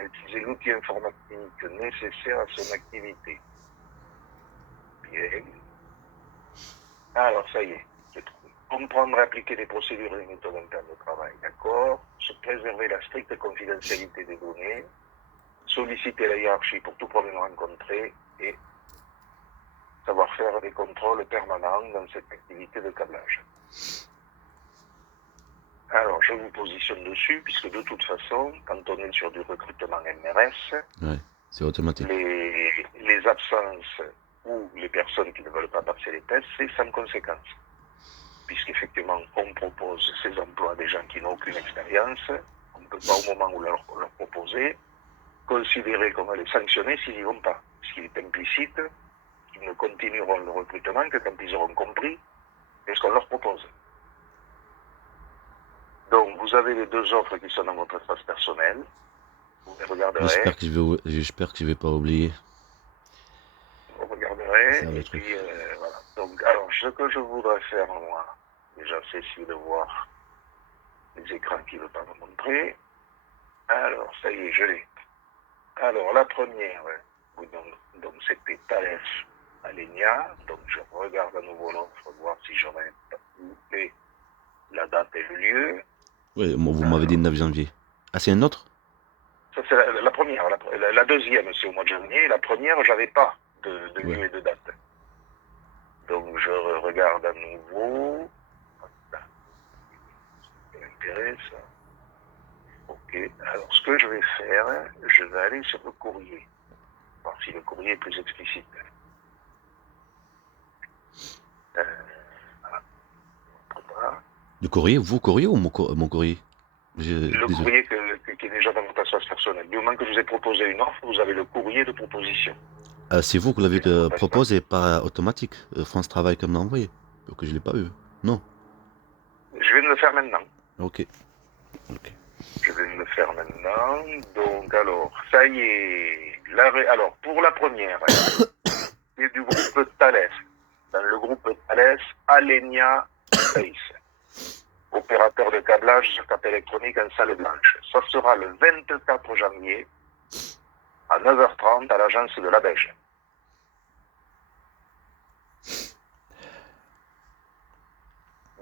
à utiliser l'outil informatique nécessaire à son activité. Bien. Alors, ça y est, j'ai trouvé. Comprendre et appliquer les procédures et les méthodes internes de travail, d'accord. Se préserver la stricte confidentialité des données. Solliciter la hiérarchie pour tout problème rencontré et savoir faire des contrôles permanents dans cette activité de câblage. Alors, je vous positionne dessus, puisque de toute façon, quand on est sur du recrutement MRS, Ouais, c'est automatique. les absences ou les personnes qui ne veulent pas passer les tests, c'est sans conséquence. Puisqu'effectivement, on propose ces emplois à des gens qui n'ont aucune expérience, on ne peut pas, au moment où leur proposer, considérer qu'on va les sanctionner s'ils n'y vont pas. Puisqu'il est implicite qu'ils ne continueront le recrutement que quand ils auront compris ce qu'on leur propose. Donc, vous avez les deux offres qui sont dans votre espace personnel. Vous les regarderez. J'espère que je vais pas oublier. Vous regarderez. Ça, Et puis, voilà. Donc, alors, ce que je voudrais faire, moi, déjà, c'est essayer de voir les écrans qui ne veulent pas me montrer. Alors, ça y est, je l'ai. Alors, la première, donc c'était Thales Alenia. Donc, je regarde à nouveau l'offre, voir si j'aurais loupé la date et le lieu. Oui, vous m'avez dit le 9 janvier. Ah, c'est un autre? Ça, c'est la première. La deuxième, c'est au mois de janvier. La première, j'avais pas de lieu et de date. Donc, je regarde à nouveau. Ça m'intéresse. Ok. Alors, ce que je vais faire, je vais aller sur le courrier. Voir si le courrier est plus explicite. Voilà. Le courrier? Vos courriers ou mon courrier? Le courrier qui est déjà dans votre espace personnel. Du moment que je vous ai proposé une offre, vous avez le courrier de proposition. C'est vous qui l'avez proposé, pas automatique. France Travail comme l'a envoyé. Donc je l'ai pas eu. Non. Je vais me le faire maintenant. Ok. Je vais me le faire maintenant. Donc, alors, ça y est. Alors, pour la première, c'est du groupe Thales. Dans le groupe Thales, Alenia Space. Opérateur de câblage sur carte électronique en salle blanche. Ça sera le 24 janvier à 9h30 à l'agence de la Beige.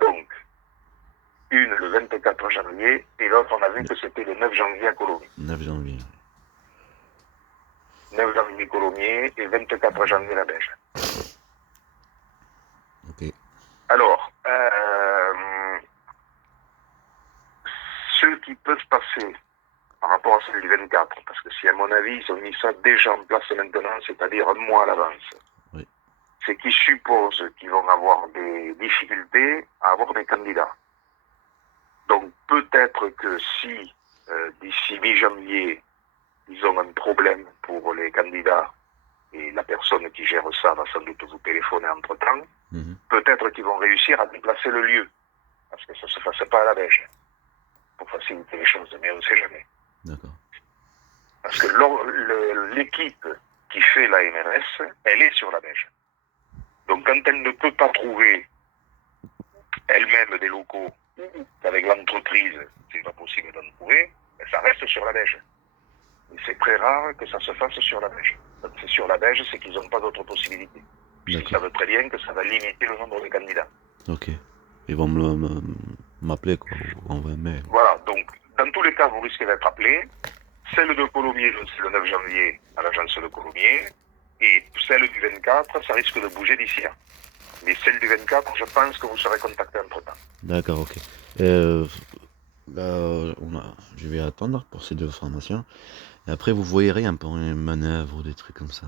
Donc, une le 24 janvier et l'autre, on a vu que c'était le 9 janvier à Colomiers. 9 janvier. 9 janvier Colomiers et 24 janvier la Beige. Ok. Alors, ce qui peut se passer par rapport à celle du 24, parce que si à mon avis ils ont mis ça déjà en place maintenant, c'est-à-dire un mois à l'avance, oui, c'est qu'ils supposent qu'ils vont avoir des difficultés à avoir des candidats. Donc peut-être que si d'ici mi-janvier, ils ont un problème pour les candidats et la personne qui gère ça va sans doute vous téléphoner entre-temps, peut-être qu'ils vont réussir à déplacer le lieu, parce que ça ne se fasse pas à la Beige, pour faciliter les choses, mais on ne sait jamais. D'accord. Parce que l'équipe qui fait la MRS, elle est sur la Beige. Donc quand elle ne peut pas trouver elle-même des locaux avec l'entreprise, c'est pas possible d'en trouver, ça reste sur la Beige. Mais c'est très rare que ça se fasse sur la Beige. Quand c'est sur la Beige, c'est qu'ils n'ont pas d'autres possibilités. Puisqu'ils savent très bien que ça va limiter le nombre de candidats. Ok. Ils vont m'appeler, quoi, ou envoyer un mail. Voilà, donc dans tous les cas, vous risquez d'être appelé. Celle de Colomiers, c'est le 9 janvier à l'agence de Colomiers. Et celle du 24, ça risque de bouger d'ici là. Mais celle du 24, je pense que vous serez contacté entre-temps. D'accord, ok. Là, je vais attendre pour ces deux formations. Et après, vous voyez rien pour une manœuvre ou des trucs comme ça.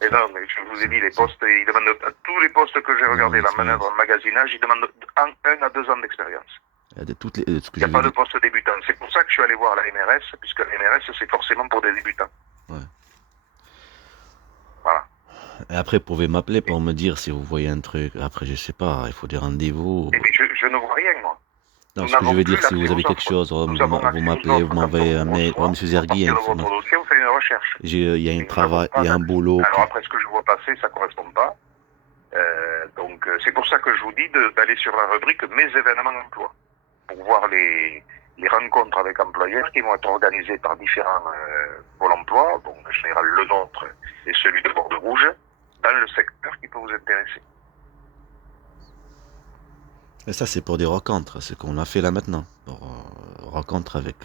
Et non, mais je vous ai dit, les postes, ils demandent, à tous les postes que j'ai regardés, la manœuvre, le magasinage, ils demandent 1 à 2 ans d'expérience. Il n'y a pas de poste débutant. C'est pour ça que je suis allé voir la MRS, puisque la MRS, c'est forcément pour des débutants. Ouais. Voilà. Et après, vous pouvez m'appeler pour me dire si vous voyez un truc. Après, je sais pas, il faut des rendez-vous. Mais je ne vois rien, moi. Non, ce que je veux dire, si vous avez quelque chose, vous m'appelez, vous m'envoyez un mail. Oh, monsieur Zergui, il y a votre dossier, vous faites une recherche. Il y a un travail, il y a un boulot. Alors après, ce que je vois passer, ça ne correspond pas. Donc, c'est pour ça que je vous dis d'aller sur la rubrique Mes événements emploi, pour voir les les rencontres avec employeurs qui vont être organisées par différents pôles emploi, bon, en général le nôtre et celui de Bordeaux-Rouge, dans le secteur qui peut vous intéresser. Et ça, c'est pour des rencontres, ce qu'on a fait là maintenant. Pour, rencontres avec...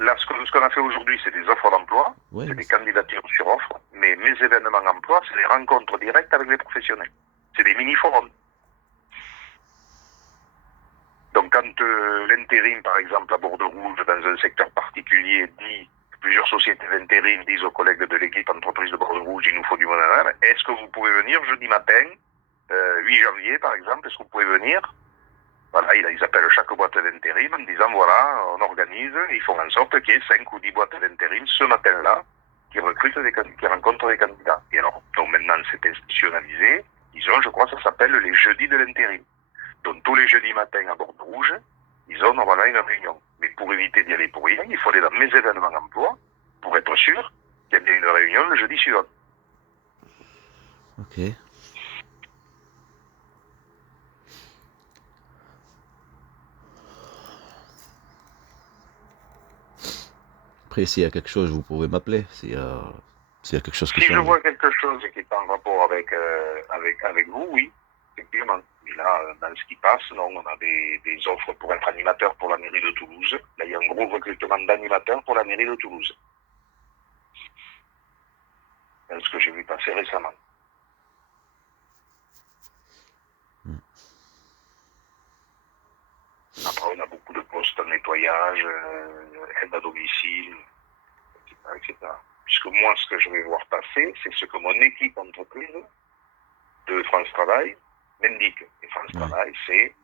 Là, ce qu'on a fait aujourd'hui, c'est des offres d'emploi, Ouais, c'est des candidatures sur offre, mais mes événements emploi, c'est des rencontres directes avec les professionnels. C'est des mini-forums. Donc quand l'intérim, par exemple, à Bordeaux-Rouge, dans un secteur particulier, dit, plusieurs sociétés d'intérim disent aux collègues de l'équipe entreprise de Bordeaux-Rouge, il nous faut du monde, est-ce que vous pouvez venir jeudi matin, 8 janvier par exemple, est-ce que vous pouvez venir? Voilà, ils appellent chaque boîte d'intérim en disant, voilà, on organise, ils font en sorte qu'il y ait 5 ou 10 boîtes d'intérim ce matin-là qui recrutent qui rencontrent des candidats. Et alors, donc maintenant c'est institutionnalisé, ils ont, je crois, ça s'appelle les jeudis de l'intérim. Donc tous les jeudis matins à Bordeaux-Rouge, ils ont voilà une réunion. Mais pour éviter d'y aller pour rien, il faut aller dans mes événements emploi pour être sûr qu'il y a bien une réunion le jeudi suivant. ok. Après, s'il y a quelque chose, vous pouvez m'appeler. S'il y a quelque chose qui Si je change. vois quelque chose qui est en rapport avec vous, oui, effectivement. Mais là, dans ce qui passe, non, on a des offres pour être animateur pour la mairie de Toulouse. Là, il y a un gros recrutement d'animateurs pour la mairie de Toulouse. C'est ce que j'ai vu passer récemment. Après, on a beaucoup de postes en nettoyage, aide à domicile, etc., etc. Puisque moi, ce que je vais voir passer, c'est ce que mon équipe entreprise de France Travail m'indique. Et France Travail, c'est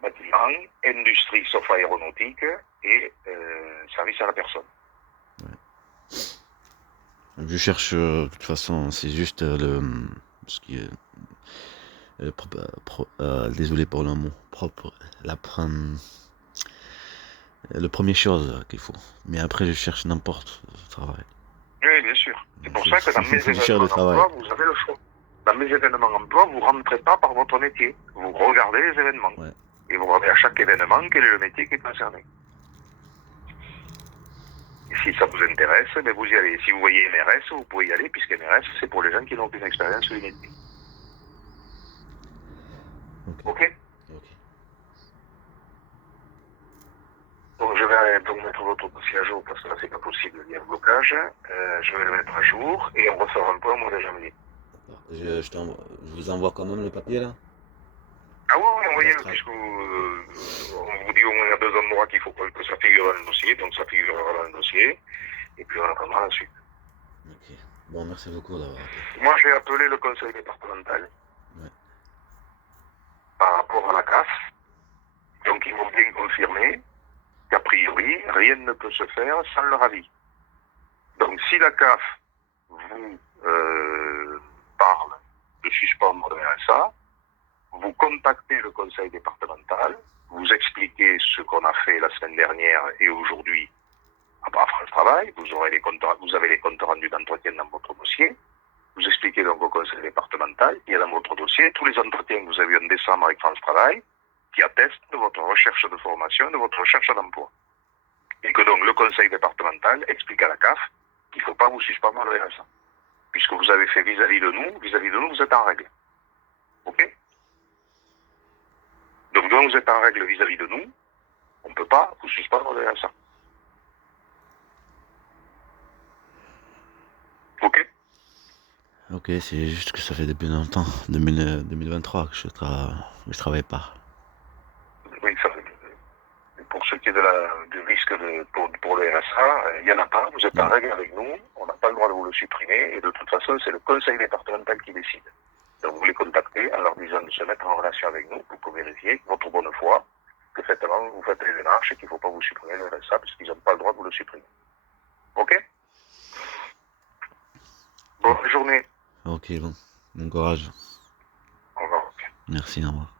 bâtiment, industrie sauf aéronautique et service à la personne. Je cherche, de toute façon, c'est juste ce qui est... désolé pour le mot, propre, le premier chose qu'il faut. Mais après, je cherche n'importe travail. Oui, bien sûr. C'est pour ça que dans mes Je cherche événements le travail. emploi, vous avez le choix. Dans mes événements emploi, vous ne rentrez pas par votre métier. Vous regardez les événements. Ouais. Et vous regardez à chaque événement quel est le métier qui est concerné. Et si ça vous intéresse, ben vous y allez. Si vous voyez MRS, vous pouvez y aller, puisque MRS, c'est pour les gens qui n'ont aucune expérience sur les métiers. Ok? Donc je vais donc mettre votre dossier à jour, parce que là c'est pas possible, il y a un blocage. Je vais le mettre à jour, et on refera un point au mois de janvier. Je vous envoie quand même le papier là. Ah oui, envoyez-le, puisque on vous dit au moins il y a 2 endroits qu'il faut que ça figure dans le dossier, donc ça figurera dans le dossier, et puis on attendra la suite. Ok. Bon, merci beaucoup d'avoir appelé. Moi, j'ai appelé le conseil départemental par rapport à la CAF, donc ils m'ont bien confirmé qu'a priori, rien ne peut se faire sans leur avis. Donc si la CAF vous parle de suspendre le RSA, vous contactez le conseil départemental, vous expliquez ce qu'on a fait la semaine dernière et aujourd'hui à France Travail, vous avez les comptes rendus d'entretien dans votre dossier, vous expliquez donc au conseil départemental qu'il y a dans votre dossier tous les entretiens que vous avez eu en décembre avec France Travail qui attestent de votre recherche de formation, de votre recherche d'emploi. Et que donc le conseil départemental explique à la CAF qu'il ne faut pas vous suspendre le RSA. Puisque vous avez fait vis-à-vis de nous, vous êtes en règle. Ok? Donc, quand vous êtes en règle vis-à-vis de nous, on ne peut pas vous suspendre le RSA. Ok? Ok, c'est juste que ça fait depuis longtemps, 2023, que je travaille pas. Oui, ça fait. Pour ce qui est du risque pour le RSA, il n'y en a pas. Vous êtes en règle avec nous. On n'a pas le droit de vous le supprimer. Et de toute façon, c'est le conseil départemental qui décide. Donc, vous les contactez en leur disant de se mettre en relation avec nous pour vérifier votre bonne foi, que effectivement, vous faites les démarches et qu'il ne faut pas vous supprimer le RSA parce qu'ils n'ont pas le droit de vous le supprimer. Ok? Bonne journée. Ok, bon courage. Au revoir. Merci, au revoir.